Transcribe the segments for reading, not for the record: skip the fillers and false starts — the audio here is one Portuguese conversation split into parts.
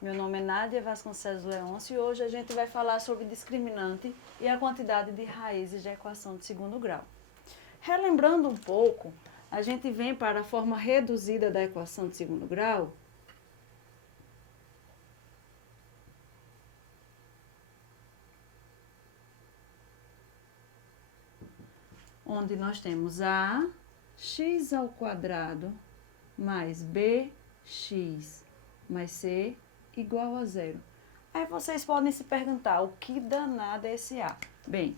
Meu nome é Nádia Vasconcelos Leôncio e hoje a gente vai falar sobre discriminante e a quantidade de raízes de equação de segundo grau. Relembrando um pouco, a gente vem para a forma reduzida da equação de segundo grau, onde nós temos ax² mais bx mais c igual a zero. Aí vocês podem se perguntar, o que danado é esse a? Bem,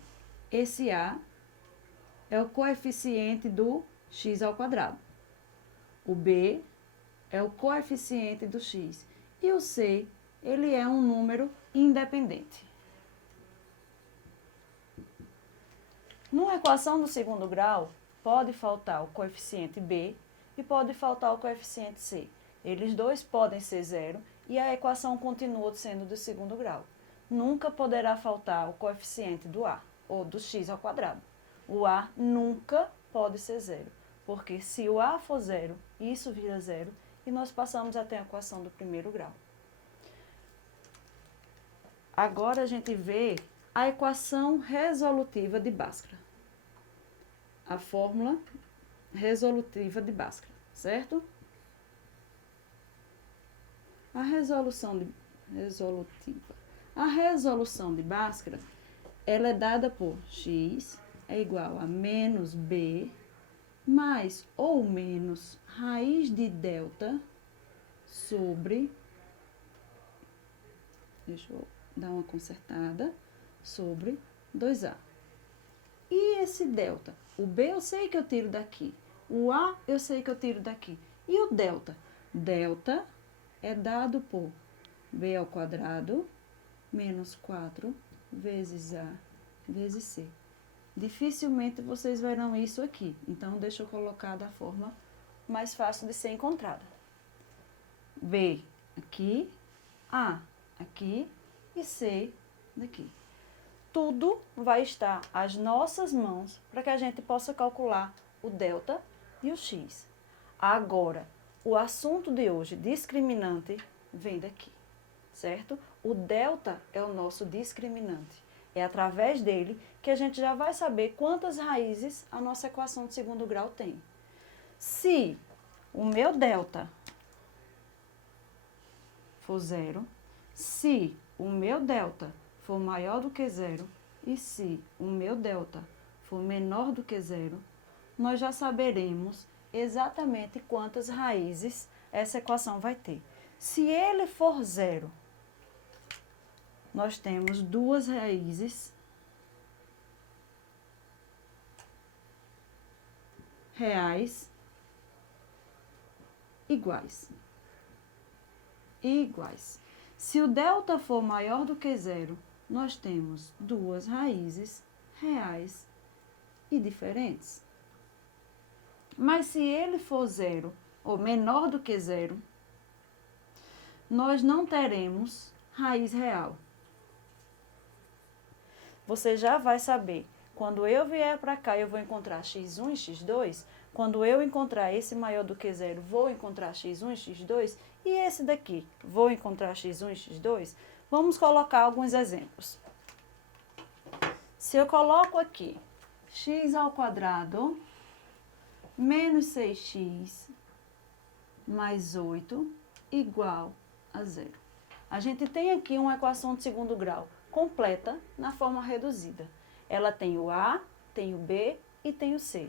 esse a é o coeficiente do x². O b é o coeficiente do x. E o c, ele é um número independente. Numa equação do segundo grau, pode faltar o coeficiente b e pode faltar o coeficiente c. Eles dois podem ser zero e a equação continua sendo do segundo grau. Nunca poderá faltar o coeficiente do a, ou do x². O a nunca pode ser zero, porque se o a for zero, isso vira zero e nós passamos a ter a equação do primeiro grau. Agora a gente vê a equação resolutiva de Bhaskara. A fórmula resolutiva de Bhaskara, certo? A resolução de Bhaskara, ela é dada por x é igual a menos b mais ou menos raiz de delta sobre, deixa eu dar uma consertada, sobre 2a. E esse delta? O b eu sei que eu tiro daqui, o a eu sei que eu tiro daqui. E o delta? Delta é dado por b² menos 4 vezes a vezes c. Dificilmente vocês verão isso aqui, então deixa eu colocar da forma mais fácil de ser encontrada. B aqui, A aqui e C daqui. Tudo vai estar às nossas mãos para que a gente possa calcular o delta e o x. Agora, o assunto de hoje, discriminante, vem daqui, certo? O delta é o nosso discriminante. É através dele que a gente já vai saber quantas raízes a nossa equação de segundo grau tem. Se o meu delta for zero, se o meu delta for maior do que zero e se o meu delta for menor do que zero, nós já saberemos exatamente quantas raízes essa equação vai ter. Se ele for zero, nós temos duas raízes reais iguais. Se o delta for maior do que zero, nós temos duas raízes reais e diferentes. Mas se ele for zero ou menor do que zero, nós não teremos raiz real. Você já vai saber, quando eu vier para cá, eu vou encontrar x1 e x2. Quando eu encontrar esse maior do que zero, vou encontrar x1 e x2. E esse daqui, vou encontrar x1 e x2. Vamos colocar alguns exemplos. Se eu coloco aqui x² menos 6x mais 8 igual a zero. A gente tem aqui uma equação de segundo grau completa na forma reduzida. Ela tem o a, tem o b e tem o c.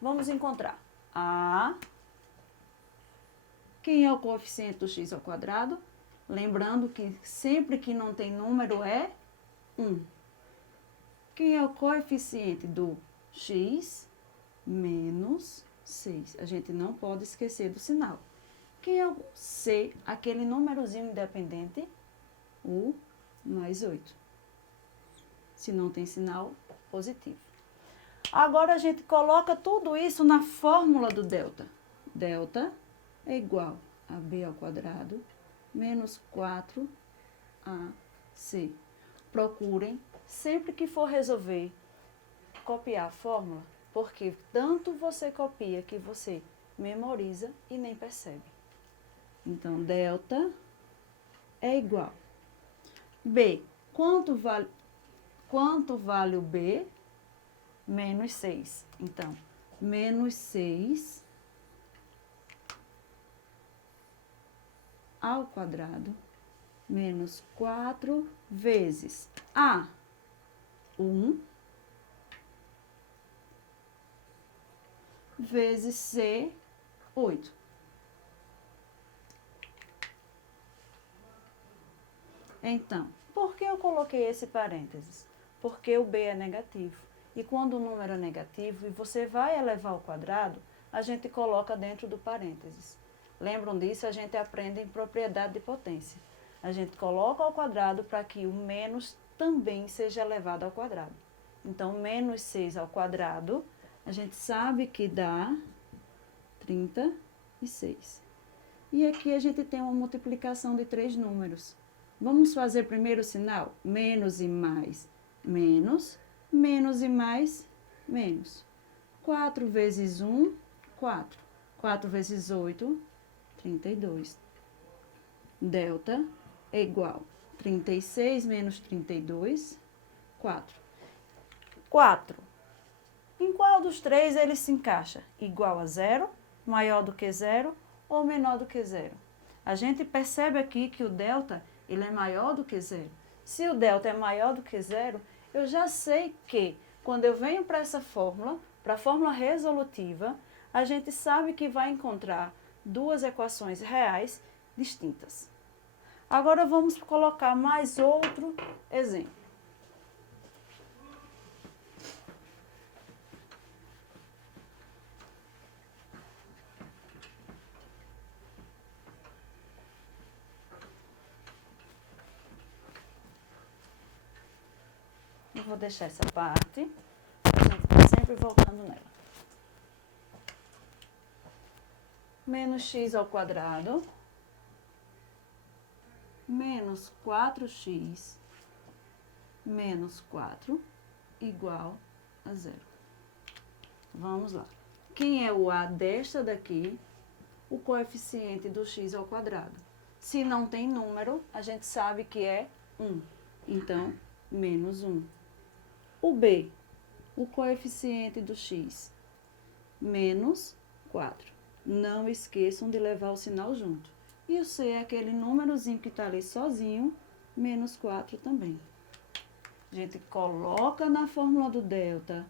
Vamos encontrar a. Quem é o coeficiente do x²? Lembrando que sempre que não tem número é 1. Quem é o coeficiente do x? Menos 6. A gente não pode esquecer do sinal. Quem é o c? Aquele númerozinho independente? O mais 8. Se não tem sinal, positivo. Agora a gente coloca tudo isso na fórmula do delta. Delta é igual a b² menos 4ac. Procurem, sempre que for resolver, copiar a fórmula, porque tanto você copia que você memoriza e nem percebe. Então, delta é igual. B, quanto vale o B? Menos 6. Então, menos 6 ao quadrado menos 4 vezes A, 1, vezes C, 8. Então, por que eu coloquei esse parênteses? Porque o B é negativo. E quando o número é negativo e você vai elevar ao quadrado, a gente coloca dentro do parênteses. Lembram disso? A gente aprende em propriedade de potência. A gente coloca ao quadrado para que o menos também seja elevado ao quadrado. Então, menos 6 ao quadrado, a gente sabe que dá 36. E aqui a gente tem uma multiplicação de 3 números. Vamos fazer primeiro o sinal? Menos e mais, menos. Menos e mais, menos. 4 vezes 1, 4. 4 vezes 8, 32. Delta é igual a 36 menos 32, 4. 4. Em qual dos três ele se encaixa? Igual a 0, maior do que 0 ou menor do que 0? A gente percebe aqui que o delta ele é maior do que 0. Se o delta é maior do que 0, eu já sei que, quando eu venho para essa fórmula, para a fórmula resolutiva, a gente sabe que vai encontrar duas equações reais distintas. Agora vamos colocar mais outro exemplo. Eu vou deixar essa parte, a gente está sempre voltando nela. Menos x ao quadrado, menos 4x, menos 4, igual a 0. Vamos lá. Quem é o a desta daqui? O coeficiente do x ao quadrado. Se não tem número, a gente sabe que é 1. Então, menos 1. O b, o coeficiente do x, menos 4. Não esqueçam de levar o sinal junto. E o c é aquele númerozinho que está ali sozinho, menos 4 também. A gente coloca na fórmula do delta,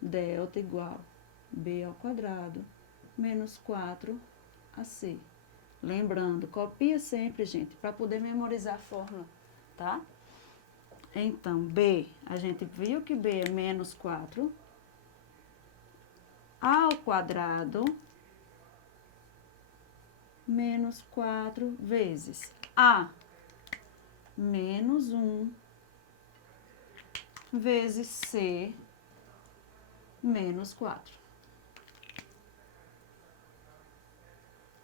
delta igual b ao quadrado, menos 4 a c. Lembrando, copia sempre, gente, para poder memorizar a fórmula, tá? Então, b, a gente viu que b é menos 4 ao quadrado menos 4 vezes a menos 1 vezes c menos 4.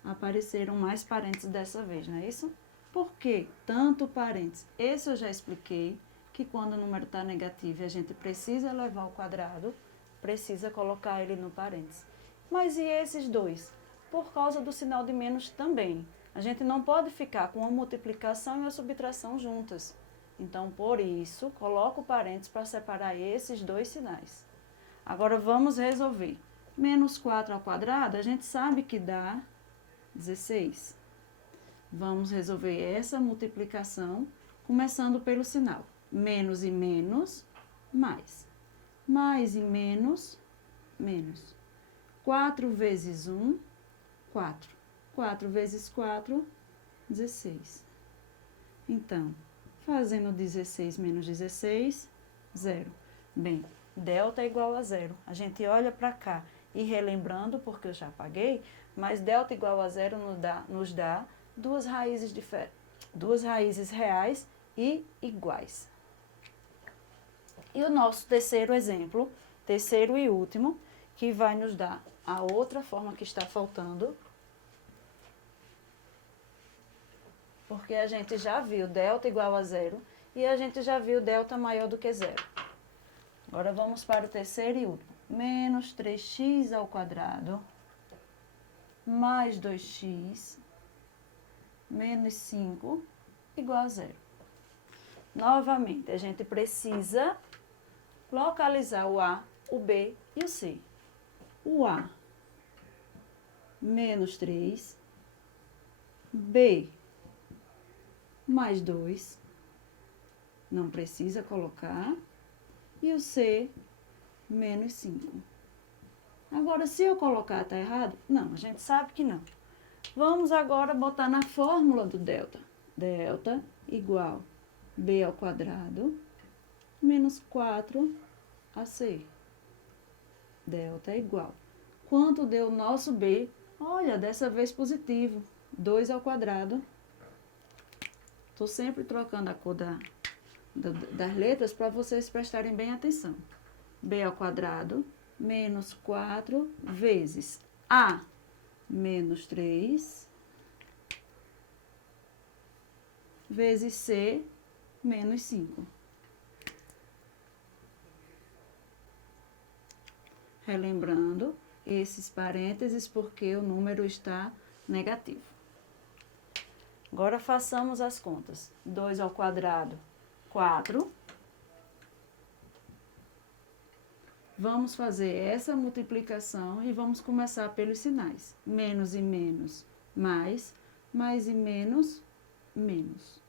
Apareceram mais parênteses dessa vez, não é isso? Por que tanto parênteses? Esse eu já expliquei, que quando o número está negativo e a gente precisa elevar ao quadrado, precisa colocar ele no parênteses. Mas e esses dois? Por causa do sinal de menos também. A gente não pode ficar com a multiplicação e a subtração juntas. Então, por isso, coloco o parênteses para separar esses dois sinais. Agora, vamos resolver. Menos 4 ao quadrado, a gente sabe que dá 16. Vamos resolver essa multiplicação, começando pelo sinal. Menos e menos, mais. Mais e menos, menos. 4 vezes 1, 4. 4 vezes 4, 16. Então, fazendo 16 menos 16, 0. Bem, delta é igual a 0. A gente olha para cá e relembrando, porque eu já apaguei, mas delta igual a 0 nos dá duas raízes reais e iguais. E o nosso terceiro exemplo, terceiro e último, que vai nos dar a outra forma que está faltando, porque a gente já viu delta igual a 0 e a gente já viu delta maior do que 0. Agora vamos para o terceiro e último. Menos 3x ao quadrado, mais 2x, menos 5, igual a zero. Novamente, a gente precisa localizar o A, o B e o C. O A, menos 3, B, mais 2, não precisa colocar, e o C, menos 5. Agora, se eu colocar, tá errado? Não, a gente sabe que não. Vamos agora botar na fórmula do delta. Delta igual B ao quadrado menos 4AC. Delta igual. Quanto deu o nosso B? Olha, dessa vez positivo. 2 ao quadrado. Estou sempre trocando a cor das letras para vocês prestarem bem atenção. B ao quadrado menos 4 vezes A menos 3 vezes C menos 5. Relembrando esses parênteses porque o número está negativo. Agora façamos as contas. 2 ao quadrado, 4. Vamos fazer essa multiplicação e vamos começar pelos sinais. Menos e menos, mais e menos, menos.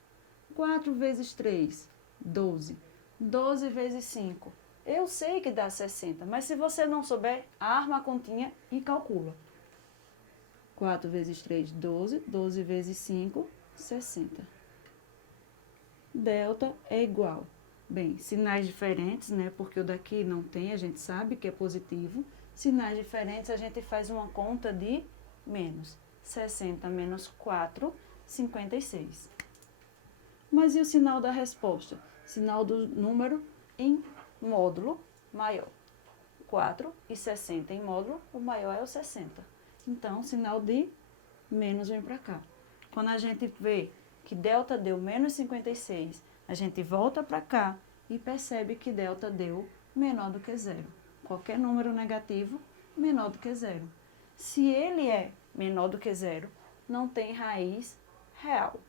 4 vezes 3, 12. 12 vezes 5. Eu sei que dá 60, mas se você não souber, arma a continha e calcula. 4 vezes 3, 12. 12 vezes 5, 60. Delta é igual. Bem, sinais diferentes, né? Porque o daqui não tem, a gente sabe que é positivo. Sinais diferentes, a gente faz uma conta de menos. 60 menos 4, 56. Mas e o sinal da resposta? Sinal do número em módulo maior. 4 e 60 em módulo, o maior é o 60. Então, sinal de menos vem para cá. Quando a gente vê que delta deu menos 56, a gente volta para cá e percebe que delta deu menor do que zero. Qualquer número negativo, menor do que zero. Se ele é menor do que zero, não tem raiz real.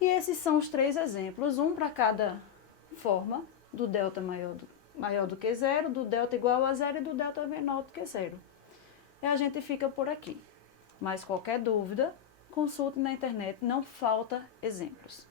E esses são os 3 exemplos, um para cada forma, do delta maior do que zero, do delta igual a zero e do delta menor do que zero. E a gente fica por aqui. Mas qualquer dúvida, consulte na internet, não falta exemplos.